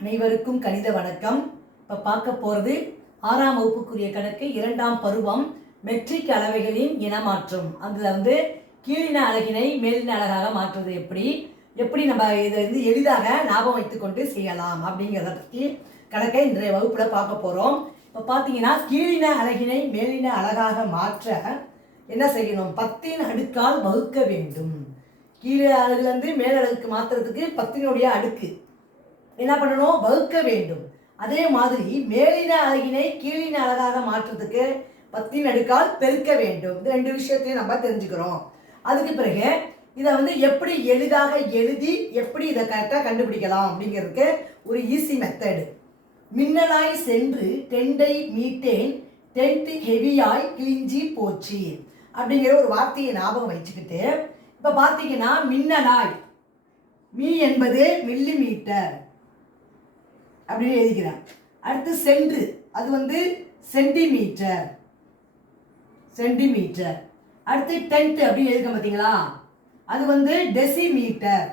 அனைவருக்கும் கணித வணக்கம். இப்போ பார்க்க போகிறது 6ஆம் வகுப்புக்குரிய கணக்கு 2ஆம் பருவம் மெட்ரிக் அளவைகளின் இனமாற்றம். அதில் கீழின அலகினை மேலின அலகாக மாற்றுவது எப்படி நம்ம இதை எளிதாக ஞாபகம் வைத்துக்கொண்டு செய்யலாம் அப்படிங்கிறத பற்றி கணக்கை இன்றைய வகுப்பில் பார்க்க போகிறோம். இப்போ பார்த்தீங்கன்னா கீழின அலகினை மேலின அலகாக மாற்ற என்ன செய்யணும்? 10 அடுக்கால் வகுக்க வேண்டும். கீழே அலகுலேருந்து மேலழகுக்கு மாற்றுறதுக்கு 10 அடுக்கு என்ன பண்ணணும்? வகுக்க வேண்டும். அதே மாதிரி மேலின அலகினை கீழின அலகாக மாற்றுறதுக்கு 10 அடுக்கால் பெருக்க வேண்டும். இந்த 2 விஷயத்தையும் நம்ம தெரிஞ்சுக்கிறோம். அதுக்கு பிறகு இதை எப்படி எளிதாக எழுதி எப்படி இதை கரெக்டாக கண்டுபிடிக்கலாம் அப்படிங்கிறதுக்கு ஒரு ஈஸி மெத்தடு. மின்னலாய் சென்று டெண்டை மீட்டேன், டென்ட் ஹெவியாய் கிழிஞ்சி போச்சு அப்படிங்கிற ஒரு வார்த்தையை ஞாபகம் வச்சுக்கிட்டு இப்போ பார்த்தீங்கன்னா மின்னலாய் மீ என்பது மில்லிமீட்டர் அப்படின்னு எழுதிக்கிறேன். அடுத்து சென்று அது சென்டிமீட்டர். அடுத்து டென்ட் அப்படின்னு எழுதிக்க பார்த்தீங்களா? அது டெசிமீட்டர்.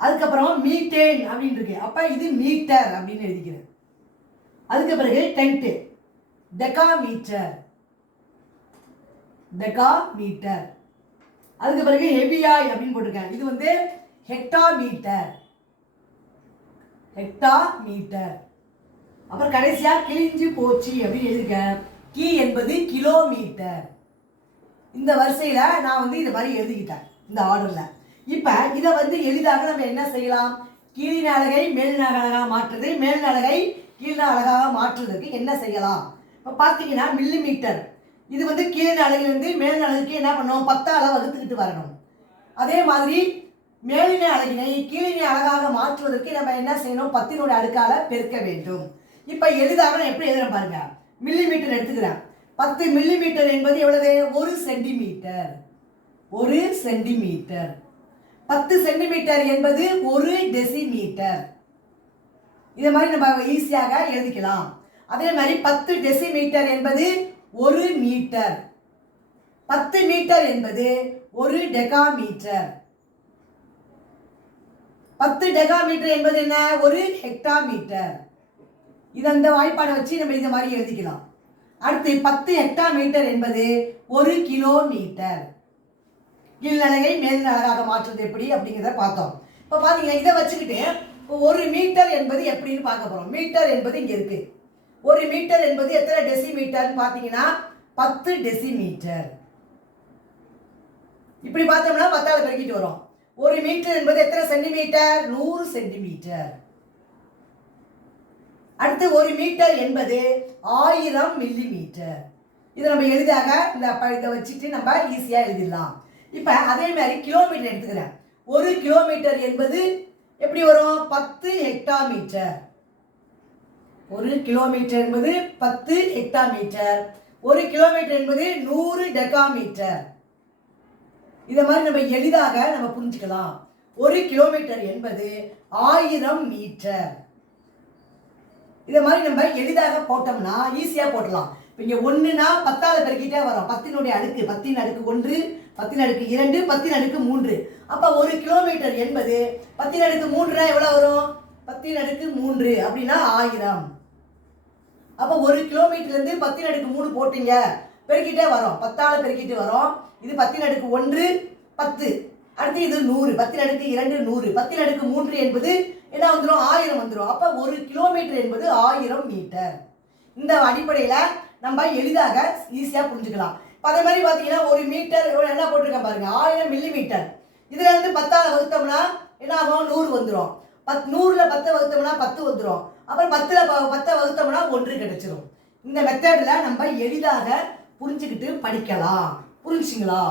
அதுக்கப்புறம் மீட்டேன் அப்படின்னு இருக்கு. அப்ப இது மீட்டர் அப்படின்னு எழுதிக்கிறேன். அதுக்கு பிறகு டென்ட் டெகாமீட்டர். அதுக்கு பிறகு ஹெவியாய் அப்படின்னு போட்டிருக்கேன். இது ஹெக்டாமீட்டர். அப்புறம் கடைசியா கிழிஞ்சு போச்சு அப்படின்னு எழுதிருக்கேன். கி என்பது கிலோமீட்டர். இந்த வரிசையில நான் இது மாதிரி எழுதிக்கிட்டேன் இந்த ஆர்டர்ல. இப்ப இதை எளிதாக நம்ம என்ன செய்யலாம்? கீழின அலகை மேலின அலகாக மாற்றுறது, மேலின அலகை கீழின அலகாக மாற்றுறதுக்கு என்ன செய்யலாம்? இப்ப பாத்தீங்கன்னா மில்லிமீட்டர் இது கீழின அலகிலிருந்து மேலின அலகுக்கு என்ன பண்ணணும்? 10ஆல வகுத்துக்கிட்டு வரணும். அதே மாதிரி மேலின அலகினை கீழின அலகாக மாற்றுவதற்கு நம்ம என்ன செய்யணும்? 10 அடுக்கால பெருக்க வேண்டும். இப்ப எளிதாக நான் எப்படி எழுதுறேன் பாருங்க. மில்லிமீட்டர் எடுத்துக்கிறேன். 10 மில்லிமீட்டர் என்பது எவ்வளவு? 1 சென்டிமீட்டர். 10 சென்டிமீட்டர் என்பது 1 டெசிமீட்டர். இதை மாதிரி நம்ம ஈஸியாக எழுதிக்கலாம். அதே மாதிரி 10 டெசிமீட்டர் என்பது 1 மீட்டர். 10 மீட்டர் என்பது 1 டெகாமீட்டர். 10 டெகாமீட்டர் என்பது என்ன? 1 ஹெக்டாமீட்டர். இந்த வாய்ப்பாடை வச்சு நம்ம இந்த மாதிரி எழுதிக்கலாம். அடுத்து 10 ஹெக்டாமீட்டர் என்பது 1 கிலோமீட்டர். கீழ்நிலையை மேல் அலகாக மாற்றுறது எப்படி அப்படிங்கிறத பார்த்தோம். இப்போ பார்த்தீங்கன்னா இதை வச்சுக்கிட்டு 1 மீட்டர் என்பது எப்படின்னு பார்க்க போகிறோம். மீட்டர் என்பது இங்கே இருக்கு. 1 மீட்டர் என்பது எத்தனை டெசிமீட்டர்னு பார்த்தீங்கன்னா 10 டெசிமீட்டர். இப்படி பார்த்தோம்னா 10ஆல பெருக்கிட்டு வரும். 1 மீட்டர் என்பது எத்தனை சென்டிமீட்டர்? 100 சென்டிமீட்டர். அடுத்து 1 மீட்டர் என்பது 1000 மில்லிமீட்டர். இதை நம்ம எளிதாக இதை வச்சுட்டு நம்ம ஈஸியாக எழுதிடலாம். இப்போ அதே மாதிரி கிலோமீட்டர் எடுத்துக்கிறேன். 1 கிலோமீட்டர் என்பது எப்படி வரும்? 10 ஹெக்டாமீட்டர். 1 கிலோமீட்டர் என்பது 10 ஹெக்டாமீட்டர். 1 கிலோமீட்டர் என்பது 100 டெகாமீட்டர். இதை மாதிரி நம்ம எளிதாக நம்ம புரிஞ்சுக்கலாம். 1 கிலோமீட்டர் என்பது 1000 மீட்டர். இதை மாதிரி நம்ம எளிதாக போட்டோம்னா ஈஸியாக போட்டலாம். இப்போ இங்கே 1னா 10ஆல பெருக்கிட்டே வரும். 10 அடுக்கு 10 அடுக்கு 1, 10 அடுக்கு 2, 10 அடுக்கு 3. அப்போ 1 கிலோமீட்டர் என்பது 10 அடுக்கு 3னா எவ்வளோ வரும்? 10 அடுக்கு 3 அப்படின்னா 1000. அப்போ 1 கிலோமீட்டர்லேருந்து 10 அடுக்கு 3 போட்டீங்க பெருக்கிட்டே வரும். 10ஆல பெருக்கிட்டு வரும். இது 10 அடுக்கு 1 10. அடுத்து இது 100. 10 அடுக்கு 2 100. 10 அடுக்கு 3 என்பது என்ன வந்துடும்? 1000 வந்துடும். அப்போ 1 கிலோமீட்டர் என்பது 1000 மீட்டர். இந்த அடிப்படையில் நம்ம எளிதாக ஈஸியாக புரிஞ்சுக்கலாம். இப்போ அதே மாதிரி பார்த்தீங்கன்னா 1 மீட்டர் என்ன போட்டிருக்கேன் பாருங்க, 1000 மில்லிமீட்டர். இதுல 10ஆல வகுத்தோம்னா என்ன ஆகும்? 100 வந்துடும். 100ல 10 வகுத்தோம்னா 10 வந்துடும். அப்புறம் 10ல 10 வகுத்தோம்னா 1 கிடைச்சிடும். இந்த மெத்தடில் நம்ம எளிதாக புரிஞ்சுக்கிட்டு படிக்கலாம். புரிஞ்சுங்களா?